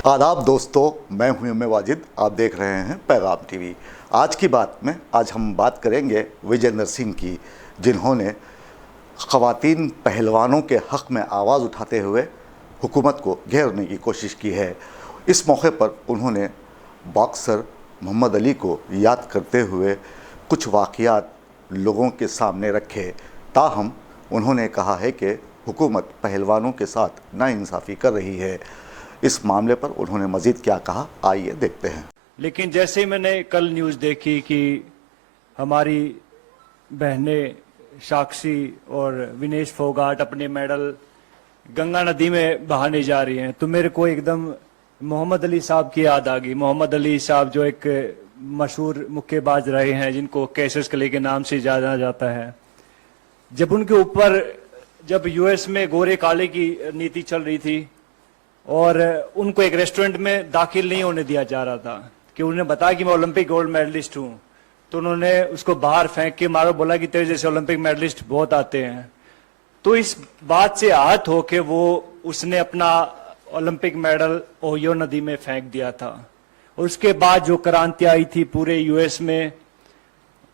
आदाब दोस्तों, मैं हूं एम ए वाजिद। आप देख रहे हैं पैगाम टीवी। आज की बात में आज हम बात करेंगे विजेंद्र सिंह की, जिन्होंने ख़वातीन पहलवानों के हक़ में आवाज़ उठाते हुए हुकूमत को घेरने की कोशिश की है। इस मौके पर उन्होंने बॉक्सर मोहम्मद अली को याद करते हुए कुछ वाक़यात लोगों के सामने रखे। ताहम उन्होंने कहा है कि हुकूमत पहलवानों के साथ नाइंसाफ़ी कर रही है। इस मामले पर उन्होंने मज़ीद क्या कहा, आइए देखते हैं। लेकिन जैसे मैंने कल न्यूज़ देखी कि हमारी बहनें साक्षी और विनेश फोगाट अपने मेडल गंगा नदी में बहाने जा रही हैं, तो मेरे को एकदम मोहम्मद अली साहब की याद आ गई। मोहम्मद अली साहब जो एक मशहूर मुक्केबाज रहे हैं, जिनको कैसिस क्ले के नाम से जाना जाता है। जब उनके ऊपर जब यूएस में गोरे काले की नीति चल रही थी और उनको एक रेस्टोरेंट में दाखिल नहीं होने दिया जा रहा था कि उन्हें बताया कि मैं ओलंपिक गोल्ड मेडलिस्ट हूं, तो उन्होंने उसको बाहर फेंक के मारो, बोला कि तेरे जैसे ओलंपिक मेडलिस्ट बहुत आते हैं। तो इस बात से आहत होके वो उसने अपना ओलंपिक मेडल ओहियो नदी में फेंक दिया था। और उसके बाद जो क्रांति आई थी पूरे यूएस में,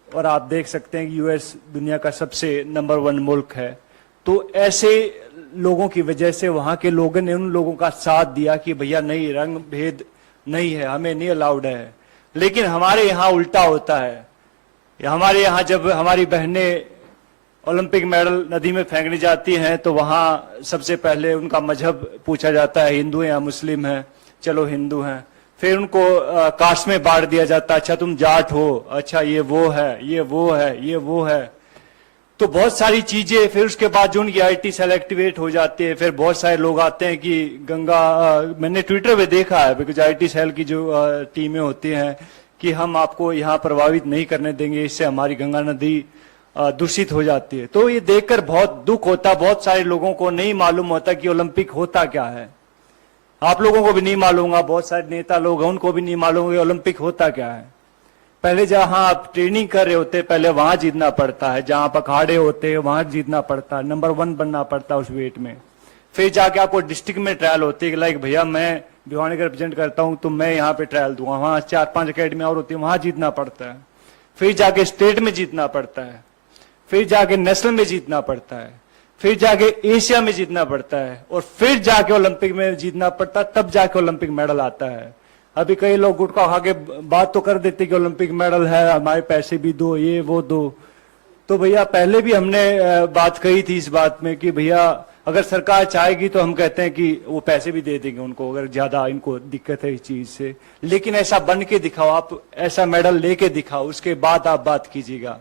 और आप देख सकते हैं कि यूएस दुनिया का सबसे नंबर 1 मुल्क है, तो ऐसे लोगों की वजह से वहां के लोगों ने उन लोगों का साथ दिया कि भैया नहीं, रंग भेद नहीं है, हमें नहीं अलाउड है। लेकिन हमारे यहाँ उल्टा होता है। हमारे यहाँ जब हमारी बहनें ओलंपिक मेडल नदी में फेंकने जाती हैं तो वहां सबसे पहले उनका मजहब पूछा जाता है, हिंदू हैं या मुस्लिम हैं। चलो हिंदू हैं। फिर उनको कास्ट में बांट दिया जाता है, अच्छा तुम जाट हो, अच्छा ये वो है, ये वो है, ये वो है। तो बहुत सारी चीजें। फिर उसके बाद जो उनकी आईटी सेल एक्टिवेट हो जाती है, फिर बहुत सारे लोग आते हैं कि गंगा मैंने ट्विटर पे देखा है, बिकॉज आईटी सेल की जो टीमें होती हैं कि हम आपको यहाँ प्रभावित नहीं करने देंगे, इससे हमारी गंगा नदी दूषित हो जाती है। तो ये देखकर बहुत दुख होता। बहुत सारे लोगों को नहीं मालूम होता कि ओलंपिक होता क्या है। आप लोगों को भी नहीं मालूम होगा, बहुत सारे नेता लोग हैं उनको भी नहीं मालूम होगा ओलंपिक होता क्या है। पहले जहां आप ट्रेनिंग कर रहे होते पहले वहां जीतना पड़ता है, जहां आप अखाड़े होते हैं वहां जीतना पड़ता है, नंबर 1 बनना पड़ता है उस वेट में। फिर जाके आपको डिस्ट्रिक्ट में ट्रायल होती है, लाइक भैया मैं भिवानी का रिप्रेजेंट करता हूं तो मैं यहाँ पे ट्रायल दूंगा, वहां 4-5 अकेडमी और होती है, वहां जीतना पड़ता है। फिर जाके स्टेट में जीतना पड़ता है, फिर जाके नेशनल में जीतना पड़ता है, फिर जाके एशिया में जीतना पड़ता है, और फिर जाके ओलंपिक में जीतना पड़ता है, तब जाके ओलंपिक मेडल आता है। अभी कई लोग गुटखा खा के बात तो कर देते कि ओलंपिक मेडल है, हमारे पैसे भी दो, ये वो दो। तो भैया पहले भी हमने बात कही थी इस बात में कि भैया अगर सरकार चाहेगी तो हम कहते हैं कि वो पैसे भी दे देंगे उनको, अगर ज्यादा इनको दिक्कत है इस चीज से। लेकिन ऐसा बन के दिखाओ, आप ऐसा मेडल लेके दिखाओ, उसके बाद आप बात कीजिएगा।